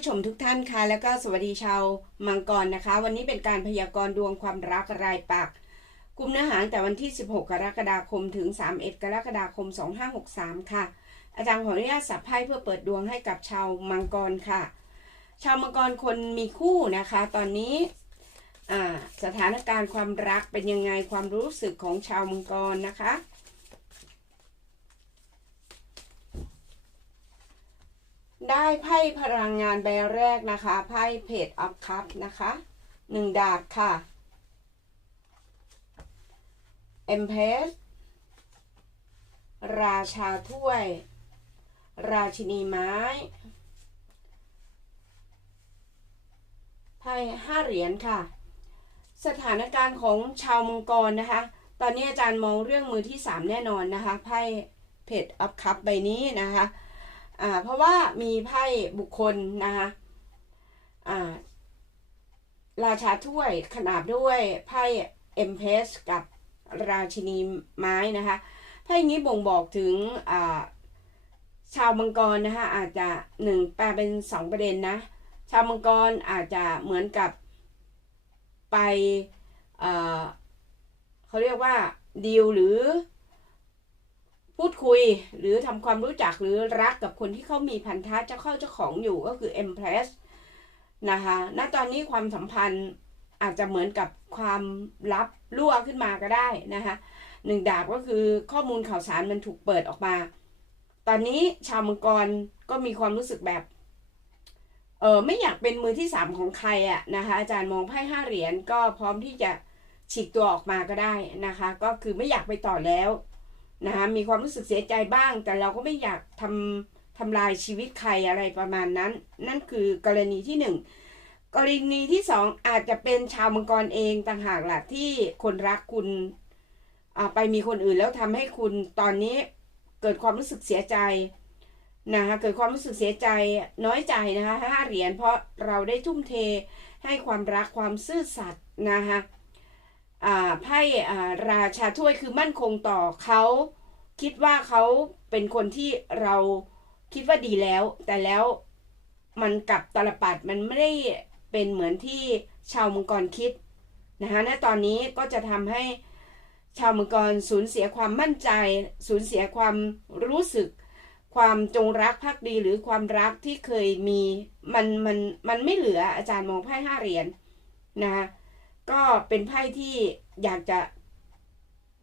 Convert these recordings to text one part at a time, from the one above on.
ผู้ชมทุกท่านค่ะ แล้วก็สวัสดีชาวมังกรนะคะ วันนี้เป็นการพยากรณ์ดวงความรักรายปักกลุ่มเนื้อหาตั้งแต่วันที่ 16 กรกฎาคมถึง 31 กรกฎาคม 2563 ค่ะ อาจารย์ขออนุญาตสับไพ่เพื่อเปิดดวงให้กับชาวมังกรค่ะ ชาวมังกรคนมีคู่นะคะ ตอนนี้สถานการณ์ความรักเป็นยังไงความรู้สึกของชาวมังกรนะคะ ได้ไพ่พลังงานใบแรกนะคะไพ่เพจออฟคัพนะคะหนึ่งดาบค่ะเอ็มเพสราชาถ้วย ราชินีไม้ไพ่ห้าเหรียญค่ะ สถานการณ์ของชาวมังกรนะคะ ตอนนี้อาจารย์มองเรื่องมือที่สามแน่นอนนะคะไพ่เพจออฟคัพใบนี้นะคะ อ่าเพราะว่ามีไพ่บุคคลนะคะอ่าราชาถ้วยขนาบด้วยไพ่เอ็มเพสกับราชินีไม้นะคะไพ่นี้บ่งบอกถึงอ่าชาวมังกรนะคะอาจจะหนึ่งแปลเป็นสองประเด็นนะ ชาวมังกรอาจจะเหมือนกับไปเอ่อเขาเรียกว่าดีลหรือ พูดคุยหรือทำความรู้จักหรือรักกับคนที่เขามีพันธะเจ้าเข้าเจ้าของอยู่ก็คือ Empress นะคะ ณ ตอนนี้ความสัมพันธ์อาจจะเหมือนกับความลับรั่วขึ้นมาก็ได้นะคะหนึ่งดาบก็คือข้อมูลข่าวสารมันถูกเปิดออกมา ตอนนี้ชาวมังกรก็มีความรู้สึกแบบเออไม่อยากเป็นมือที่สามของใครอะนะคะอาจารย์มองไพ่ห้าเหรียญก็พร้อมที่จะฉีกตัวออกมาก็ได้นะคะ ก็คือไม่อยากไปต่อแล้ว นะคะมีความรู้สึกเสียใจบ้าง แต่เราก็ไม่อยากทำทำลายชีวิตใครอะไรประมาณนั้น นั่นคือกรณีที่หนึ่งกรณีที่สองอาจจะเป็นชาวมังกรเองต่างหากหละที่คนรักคุณไปมีคนอื่นแล้วทำให้คุณตอนนี้เกิดความรู้สึกเสียใจนะคะเกิดความรู้สึกเสียใจน้อยใจนะคะห้าเหรียญเพราะเราได้ทุ่มเทให้ความรักความซื่อสัตย์นะคะ ไพ่ราชาถ้วยคือมั่นคงต่อเขาคิดว่าเขาเป็นคนที่เราคิดว่าดีแล้ว แต่แล้วมันกลับตลปัดมันไม่ได้เป็นเหมือนที่ชาวมังกรคิดนะคะณตอนนี้ก็จะทำให้ชาวมังกรสูญเสียความมั่นใจ สูญเสียความรู้สึก ความจงรักภักดีหรือความรักที่เคยมีมันมันมันไม่เหลืออาจารย์มองไพ่ห้าเหรียญนนะคะ ก็เป็นไพ่ที่อยากจะ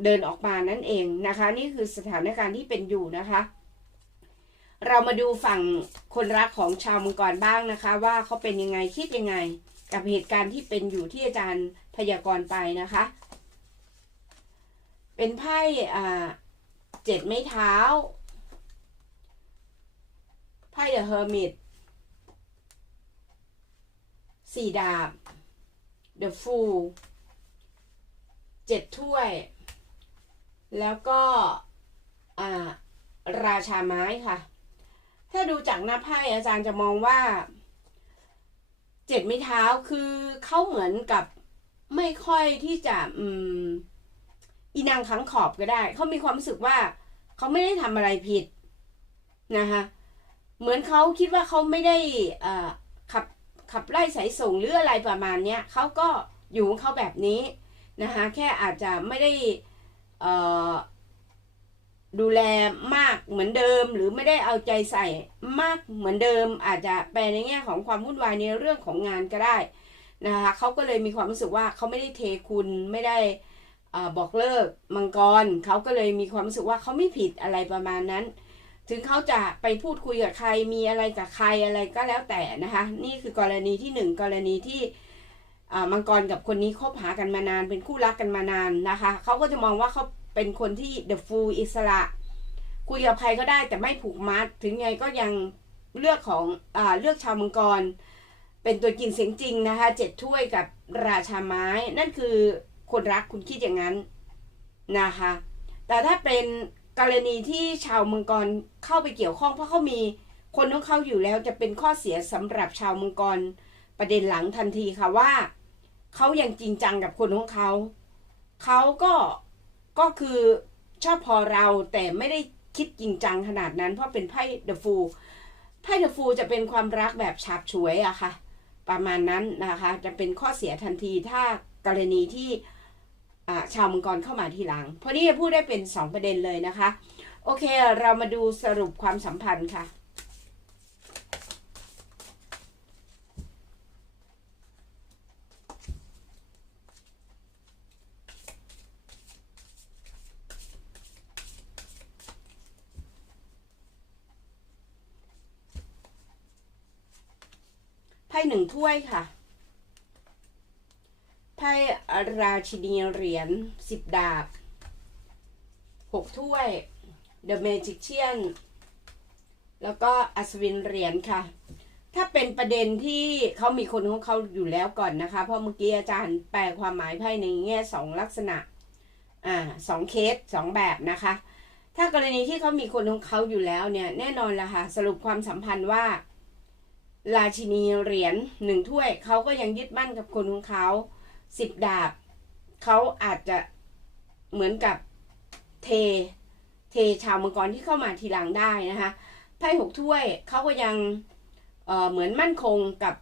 เดินออกมานั่นเองนะคะ นี่คือสถานการณ์ที่เป็นอยู่นะคะ เรามาดูฝั่งคนรักของชาวมังกรบ้างนะคะ ว่าเขาเป็นยังไงคิดยังไง กับเหตุการณ์ที่เป็นอยู่ที่อาจารย์พยากรณ์ไปนะคะ เป็นไพ่เจ็ดไม้เท้าไพ่เดอะเฮอร์มิตสี่ดาบ The Fool เจ็ดถ้วย แล้วก็ราชาไม้ค่ะ ถ้าดูจากหน้าไพ่อาจารย์จะมองว่าเจ็ดไม้เท้าคือเขาเหมือนกับไม่ค่อยที่จะอืมอีนางขังขอบก็ได้ เขามีความรู้สึกว่าเขาไม่ได้ทำอะไรผิดนะคะเหมือนเขาคิดว่าเขาไม่ได้อ่า ขับไล่สายส่งหรืออะไรประมาณเนี้ยเขาก็อยู่ของเขาแบบนี้นะคะแค่อาจจะไม่ได้ดูแลมากเหมือนเดิม หรือไม่ได้เอาใจใส่มากเหมือนเดิม อาจจะแปลในแง่ของความวุ่นวายในเรื่องของงานก็ได้นะคะเขาก็เลยมีความรู้สึกว่าเขาไม่ได้เทคุณไม่ได้อบอกเลิกมังกรเขาก็เลยมีความรู้สึกว่าเขาไม่ผิดอะไรประมาณนั้น ถึงเขาจะไปพูดคุยกับใครมีอะไรกับใครอะไรก็แล้วแต่นะคะ นี่คือกรณีที่หนึ่งกรณีที่มังกรกับคนนี้คบหากันมานาน เป็นคู่รักกันมานานนะคะเขาก็จะมองว่าเขาเป็นคนที่ the full อิสระ คุยกับใครก็ได้แต่ไม่ผูกมัด ถึงไงก็ยังเลือกของอเลือกชาวมังกร เป็นตัวกินเสียงจริงนะคะเจ็ดถ้วยกับราชาไม้ นั่นคือคนรักคุณคิดอย่างนั้นนะคะ แต่ถ้าเป็น กรณีที่ชาวมังกรเข้าไปเกี่ยวข้องเพราะเขามีคนของเขาอยู่แล้วจะเป็นข้อเสียสำหรับชาวมังกรประเด็นหลังทันทีค่ะว่าเขายังจริงจังกับคนของเขาเขาก็ก็คือชอบพอเราแต่ไม่ได้คิดจริงจังขนาดนั้น เพราะเป็นไพ่เดอะฟูไไพ่เดอะฟูจะเป็นความรักแบบฉาบฉวยอะค่ะ ประมาณนั้นนะคะ จะเป็นข้อเสียทันทีถ้ากรณีที่ ชาวมังกรเข้ามาทีหลัง เพราะนี่พูดได้เป็น 2 ประเด็นเลยนะคะ โอเคเรามาดูสรุปความสัมพันธ์ค่ะ ไพ่หนึ่งถ้วยค่ะ ไพ่ ราชินีเหรียญสิบดาบหกถ้วย The Magician แล้วก็อัศวินเหรียญค่ะ ถ้าเป็นประเด็นที่เขามีคนของเขาอยู่แล้วก่อนนะคะ เพราะเมื่อกี้อาจารย์แปลความหมายไพ่ในแง่สองลักษณะ อ่าสองเคสสองแบบนะคะ ถ้ากรณีที่เขามีคนของเขาอยู่แล้วเนี่ยแน่นอนละค่ะ สรุปความสัมพันธ์ว่า ราชินีเหรียญหนึ่งถ้วยเขาก็ยังยึดมั่นกับคนของเขา สิบดาบเขาอาจจะเหมือนกับเทเทชาวมังกรที่เข้ามาทีหลังได้นะคะไพ่หกถ้วยเขาก็ยังเเหมือนมั่นคงกับ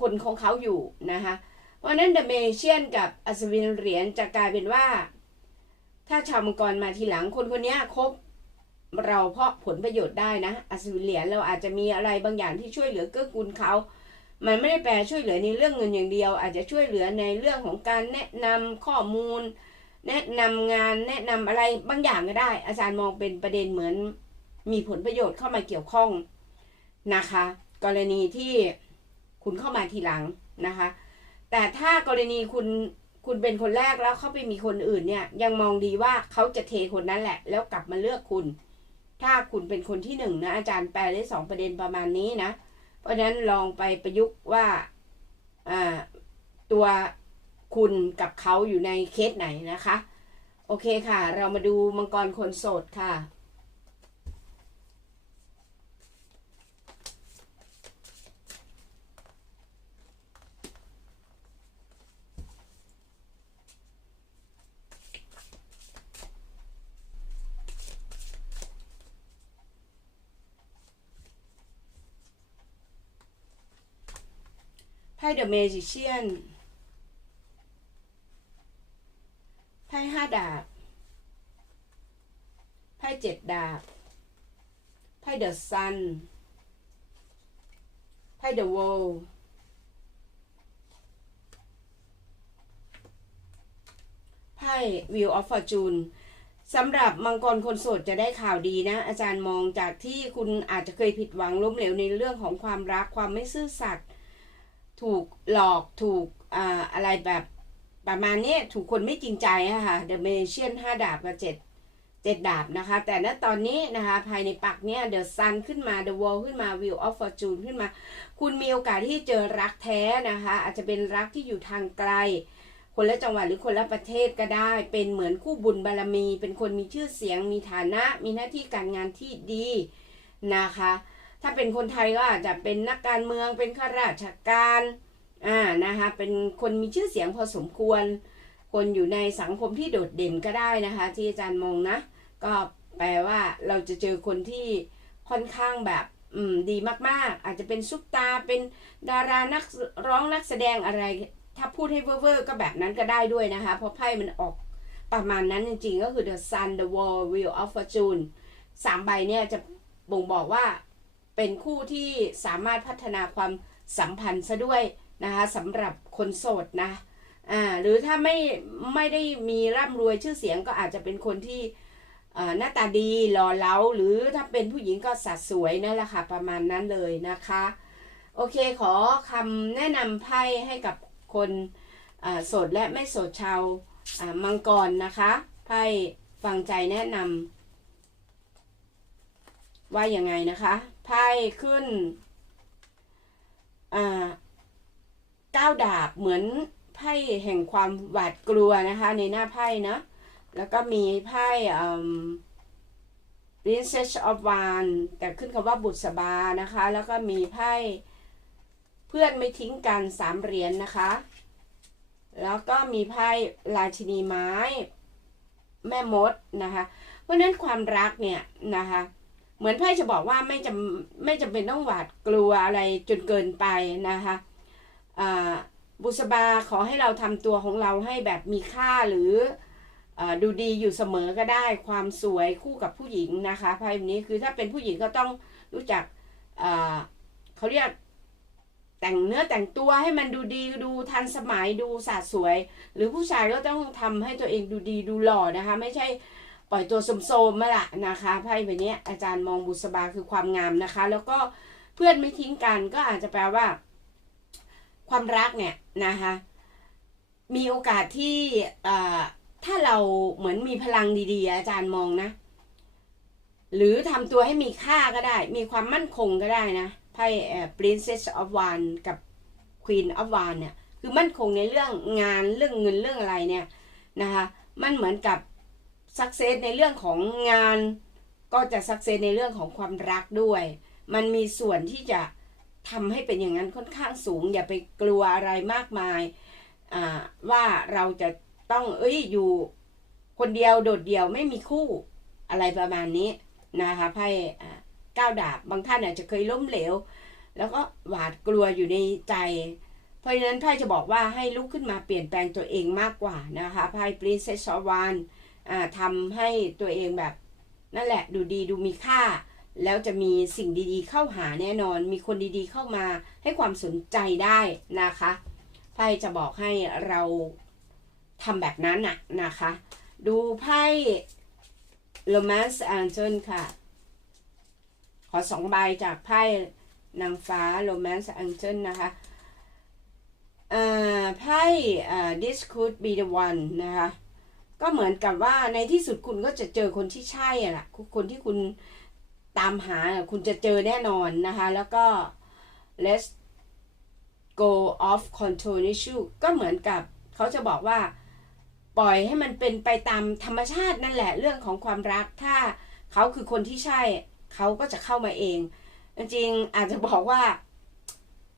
คนของเขาอยู่นะคะเพราะนั้นเดอะเมเชียนกับอัศวินเหรียญจะกลายเป็นว่า ถ้าชาวมังกรมาทีหลังคนคนนี้คบเราเพราะผลประโยชน์ได้นะอัศวินเหรียญเราอาจจะมีอะไรบางอย่างที่ช่วยเหลือเกื้อกูลเขา มันไม่ได้แปลช่วยเหลือในเรื่องเงินอย่างเดียว อาจจะช่วยเหลือในเรื่องของการแนะนำข้อมูล แนะนำงานแนะนำอะไรบางอย่างก็ได้ อาจารย์มองเป็นประเด็นเหมือนมีผลประโยชน์เข้ามาเกี่ยวข้องนะคะ กรณีที่คุณเข้ามาทีหลังนะคะ แต่ถ้ากรณีคุณคุณเป็นคนแรกแล้วเขาไปมีคนอื่นเนี่ย ยังมองดีว่าเขาจะเทคนนั้นแหละ แล้วกลับมาเลือกคุณ ถ้าคุณเป็นคนที่หนึ่งนะอาจารย์แปลได้สองประเด็นประมาณนี้นะ ราะฉะนั้นลองไปประยุกต์ว่าอ่าตัวคุณกับเขาอยู่ในเคสไหนนะคะ โอเคค่ะ เรามาดูมังกรคนโสดค่ะ พ่เดอะเมจิเชียนไพ่ห้าดาบ ไพ่เจ็ดดาบ ไพ่เดอะซัน ไพ่เดอะโวไพ่วิวออฟฟอร์จูนสำหรับมังกรคนโสดจะได้ข่าวดีนะ อาจารย์มองจากที่คุณอาจจะเคยผิดหวังล้มเหลวในเรื่องของความรักความไม่ซื่อสัตย์ ถูกหลอกถูกอ่าอะไรแบบประมาณนี้ถูกคนไม่จริงใจอะค่ะ The Magician ห้าดาบกับเจ็ดเจ็ดดาบนะคะ แต่ณตอนนี้นะคะ ภายในปักเนี้ย The Sun ขึ้นมา The Wall ขึ้นมา Wheel of Fortune ขึ้นมา คุณมีโอกาสที่เจอรักแท้นะคะ อาจจะเป็นรักที่อยู่ทางไกล คนละจังหวัดหรือคนละประเทศก็ได้ เป็นเหมือนคู่บุญบารมี เป็นคนมีชื่อเสียงมีฐานะ มีหน้าที่การงานที่ดีนะคะ ถ้าเป็นคนไทยก็อาจจะเป็นนักการเมืองเป็นข้าราชการอ่านะคะเป็นคนมีชื่อเสียงพอสมควร คนอยู่ในสังคมที่โดดเด่นก็ได้นะคะ ที่อาจารย์มองนะ ก็แปลว่าเราจะเจอคนที่ค่อนข้างแบบอืมดีมากๆ อาจจะเป็นซุปตาเป็นดารานักร้องนักแสดงอะไร ถ้าพูดให้เว่อร์ๆก็แบบนั้นก็ได้ด้วยนะคะ เพราะไพ่มันออกประมาณนั้นจริงๆ ก็คือ the sun the wall wheel of fortune สามใบเนี่ยจะบ่งบอกว่า เป็นคู่ที่สามารถพัฒนาความสัมพันธ์ซะด้วยนะคะสำหรับคนโสดนะอ่าหรือถ้าไม่ไม่ได้มีร่ำรวยชื่อเสียงก็อาจจะเป็นคนที่หน้าตาดีหล่อเหลาหรือถ้าเป็นผู้หญิงก็สัดสวยนั่นแหละค่ะประมาณนั้นเลยนะคะ โอเคขอคำแนะนำไพ่ให้กับคนโสดและไม่โสดชาวมังกรนะคะไพ่ฟังใจแนะนำว่ายังไงนะคะ ไพ่ขึ้นอ่าเก้าดาบเหมือนไพ่แห่งความหวาดกลัวนะคะ ในหน้าไพ่นะ แล้วก็มีไพ่อืม Princess of Wands แต่ขึ้นคำว่าบุษบานะคะ แล้วก็มีไพ่เพื่อนไม่ทิ้งกันสามเหรียญนนะคะ แล้วก็มีไพ่ราชินีไม้ แม่มดนะคะ เพราะนั้นความรักเนี่ยนะคะ เหมือนไพ่จะบอกว่าไม่จำไม่จำเป็นต้องหวาดกลัวอะไรจนเกินไปนะคะบุษบาขอให้เราทำตัวของเราให้แบบมีค่าหรืออดูดีอยู่เสมอก็ได้ความสวยคู่กับผู้หญิงนะคะไพ่นี้คือถ้าเป็นผู้หญิงก็ต้องรู้จักเขาเรียกแต่งเนื้อแต่งตัวให้มันดูดีดูทันสมัยดูสะสวย หรือผู้ชายก็ต้องทำให้ตัวเองดูดีดูหล่อนะคะ ไม่ใช่ ปล่อยตัวโสมๆมาละนะคะไพ่ใบนี้อาจารย์มองบุษบาคือความงามนะคะ แล้วก็เพื่อนไม่ทิ้งกันก็อาจจะแปลว่า ความรักเนี่ยนะคะมีโอกาสที่ถ้าเราเหมือนมีพลังดีๆ อาจารย์มองนะ หรือทำตัวให้มีค่าก็ได้ มีความมั่นคงก็ได้นะไพ่เอ่อ Princess of Wan กับ Queen of Wan เนี่ยคือมั่นคงในเรื่องงานเรื่องเงินเรื่องอะไรเนี่ยนะคะมันเหมือนกับ สักเซสในเรื่องของงาน ก็จะสักเซสในเรื่องของความรักด้วย มันมีส่วนที่จะทำให้เป็นอย่างนั้นค่อนข้างสูง อย่าไปกลัวอะไรมากมายว่าเราจะต้องเอ้ยอยู่คนเดียวโดดเดี่ยวไม่มีคู่อะไรประมาณนี้นะคะไพ่ก้าวดาบบางท่านอาจจะเคยล้มเหลว แล้วก็หวาดกลัวอยู่ในใจ เพราะฉะนั้นไพ่จะบอกว่าให้ลุกขึ้นมาเปลี่ยนแปลงตัวเองมากกว่านะคะไพ่ Princess of Wan อ่า ทำให้ตัวเองแบบนั่นแหละดูดีดูมีค่า แล้วจะมีสิ่งดีๆเข้าหาแน่นอน มีคนดีๆเข้ามาให้ความสนใจได้นะคะไพ่จะบอกให้เราทำแบบนั้นน่ะนะคะ ดูไพ่ Romance Angel ค่ะ ขอสองใบจากไพ่นางฟ้า Romance Angel นะคะไพ่ This could be the one นะคะ ก็เหมือนกับว่าในที่สุดคุณก็จะเจอคนที่ใช่อะล่ะคนที่คุณตามหาคุณจะเจอแน่นอนนะคะ แล้วก็ let's go off control issue ก็เหมือนกับเขาจะบอกว่า ปล่อยให้มันเป็นไปตามธรรมชาตินั่นแหละเรื่องของความรัก ถ้าเขาคือคนที่ใช่ เขาก็จะเข้ามาเอง จริงๆอาจจะบอกว่า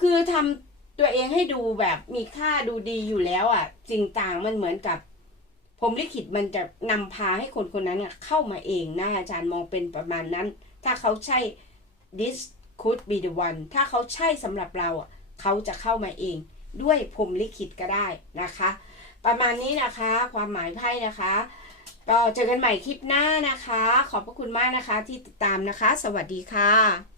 คือทำตัวเองให้ดูแบบมีค่าดูดีอยู่แล้วอะสิ่งต่างมันเหมือนกับ ผมลิขิตมันจะนำพาให้คนคนนั้นเข้ามาเองนะอาจารย์มองเป็นประมาณนั้น ถ้าเขาใช่ this could be the one ถ้าเขาใช่สำหรับเราเขาจะเข้ามาเอง ด้วยผมลิขิตก็ได้นะคะ ประมาณนี้นะคะ ความหมายไพ่นะคะ ก็เจอกันใหม่คลิปหน้านะคะ ขอบพระคุณมากนะคะที่ติดตามนะคะ สวัสดีค่ะ